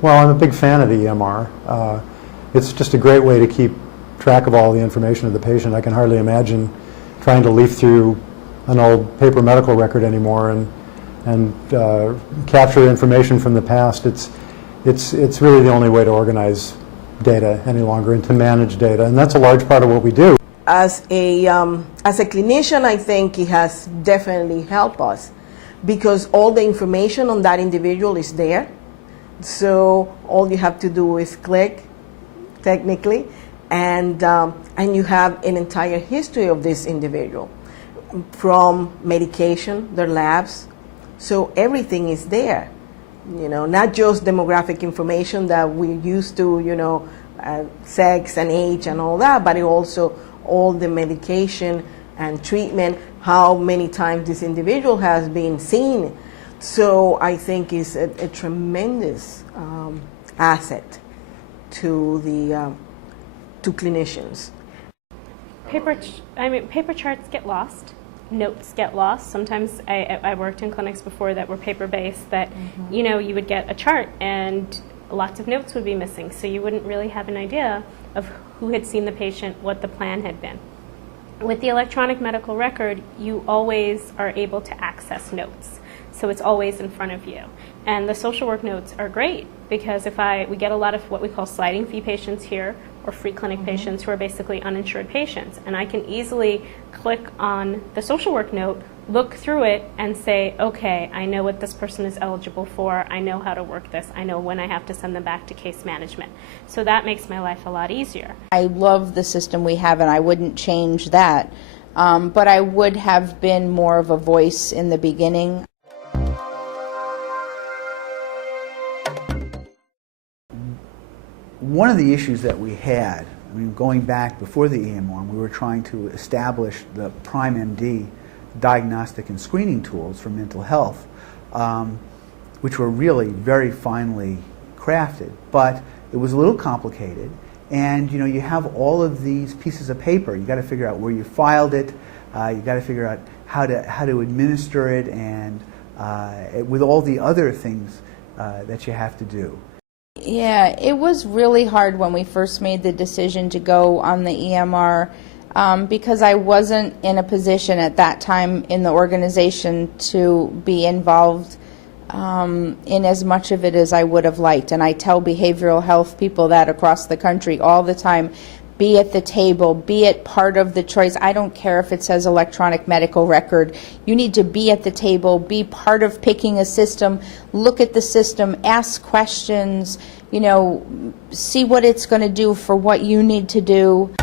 Well, I'm a big fan of the EMR. It's just a great way to keep track of all the information of the patient. I can hardly imagine trying to leaf through an old paper medical record anymore and capture information from the past. It's really the only way to organize data any longer and to manage data, and that's a large part of what we do. As a clinician, I think it has definitely helped us because all the information on that individual is there. So all you have to do is click, technically, and you have an entire history of this individual, from medication, their labs. So everything is there, you know, not just demographic information that we used to, you know, sex and age and all that, but it also all the medication and treatment, how many times this individual has been seen. So I think it's a tremendous asset to the to clinicians. Paper charts get lost. Notes get lost. Sometimes I worked in clinics before that were paper-based that, you know, you would get a chart and lots of notes would be missing, so you wouldn't really have an idea of who had seen the patient, what the plan had been. With the electronic medical record, you always are able to access notes, so it's always in front of you. And the social work notes are great because we get a lot of what we call sliding fee patients here, or free clinic patients who are basically uninsured patients, and I can easily click on the social work note, look through it, and say, okay, I know what this person is eligible for, I know how to work this, I know when I have to send them back to case management. So that makes my life a lot easier. I love the system we have, and I wouldn't change that, but I would have been more of a voice in the beginning. One of the issues that we had, I mean, going back before the EMR, we were trying to establish the PrimeMD diagnostic and screening tools for mental health, which were really very finely crafted, but it was a little complicated. And you know, you have all of these pieces of paper. You got to figure out where you filed it. You got to figure out how to administer it, and with all the other things that you have to do. Yeah, it was really hard when we first made the decision to go on the EMR because I wasn't in a position at that time in the organization to be involved in as much of it as I would have liked. And I tell behavioral health people that across the country all the time. Be at the table, be it part of the choice. I don't care if it says electronic medical record. You need to be at the table, be part of picking a system, look at the system, ask questions, you know, see what it's going to do for what you need to do.